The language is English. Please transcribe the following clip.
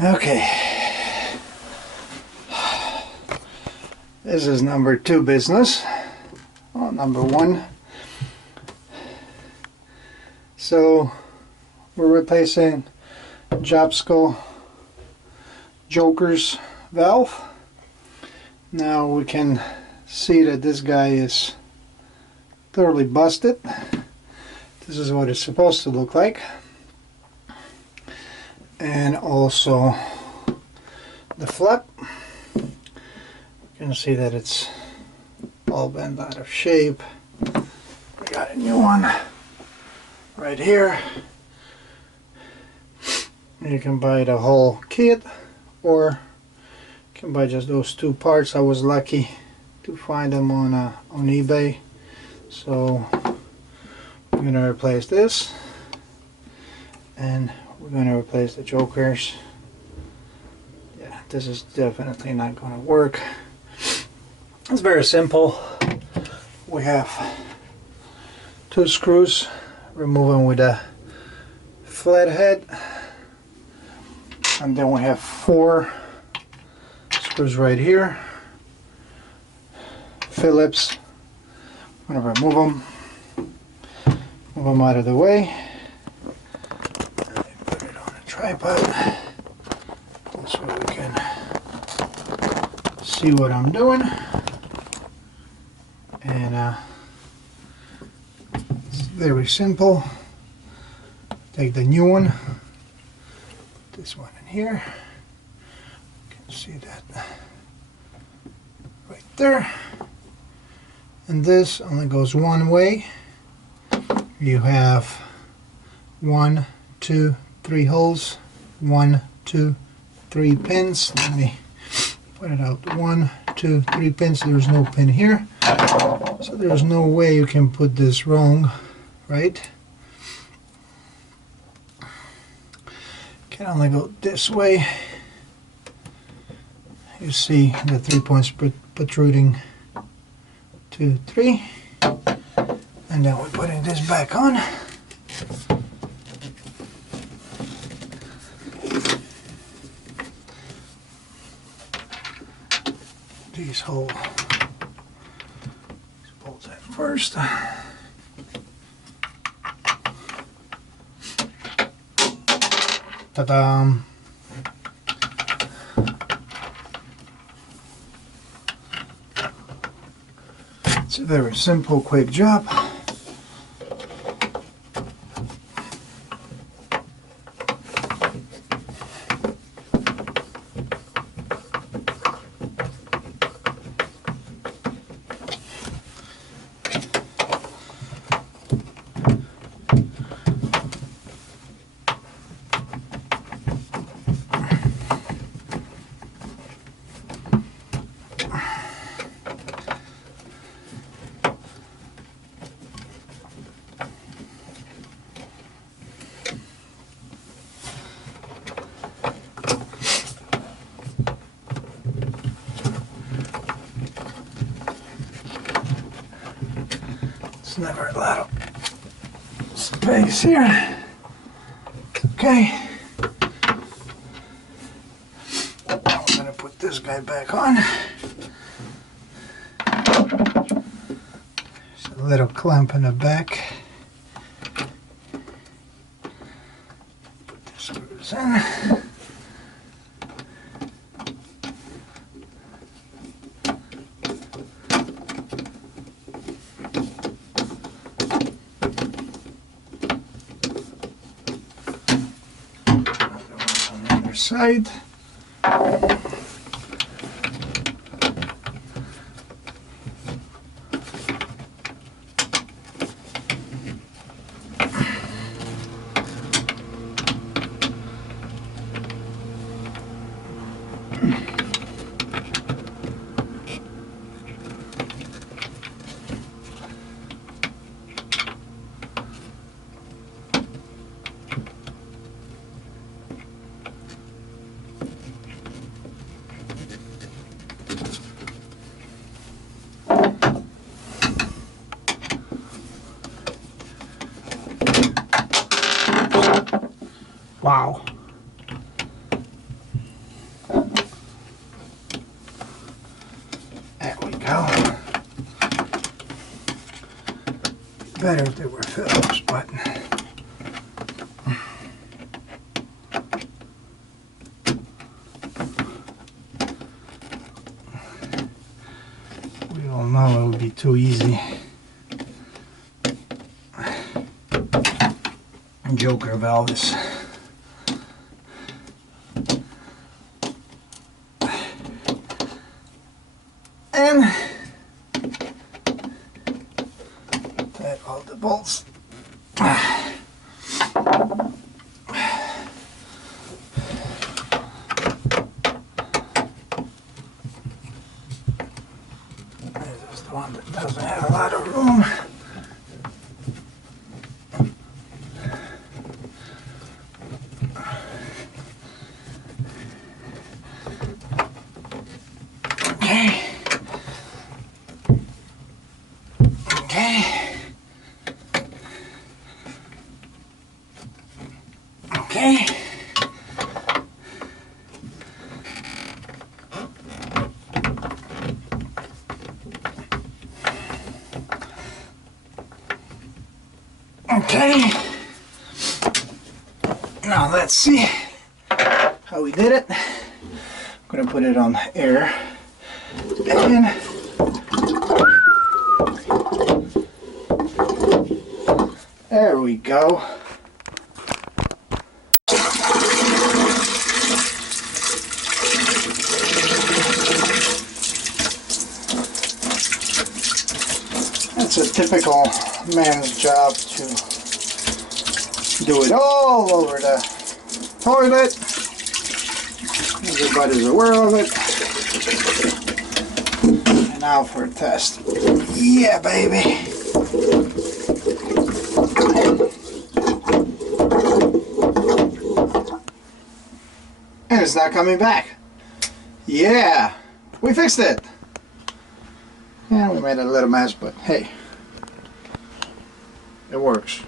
Okay, this is number 2 business. Well, number 1. So we're replacing Jabsco Joker's valve. Now we can see that this guy is thoroughly busted. This is what it's supposed to look like. And also the flap. You can see that it's all bent out of shape. We got a new one right here. You can buy the whole kit, or you can buy just those 2 parts. I was lucky to find them on eBay. So we're going to replace this, and we're going to replace the jokers. Yeah, this is definitely not going to work. It's very simple. We have 2 screws. Remove them with a flathead, and then we have 4 screws right here. Phillips. I'm going to remove them. Move them out of the way. Put it on a tripod. This way we can see what I'm doing. And it's very simple. Take the new one. Put this one in here. You can see that right there. And this only goes one way. You have 1, 2, 3 holes, 1, 2, 3 pins. Let me put it out. 1, 2, 3 pins. There's no pin here, so there's no way you can put this wrong, right? Can only go this way. You see the 3 points protruding. 2, 3, and then we're putting this back on. These holes, bolts in first. Ta-da! It's a very simple, quick job. There's never a lot of space here. Okay. Now we're going to put this guy back on. There's a little clamp in the back. Put the screws in. Side. Wow. better if they were Phillips, but we all know it would be too easy. Joker valves. And tight all the bolts. This is the one that doesn't have a lot of room. Okay. Okay. Okay. Okay. Now let's see how we did it. I'm gonna put it on air and there we go. It's a typical man's job to do it all over the toilet. Everybody's aware of it. And now for a test. Yeah, baby. And it's not coming back. Yeah, we fixed it. Yeah, we made a little mess, but hey, it works.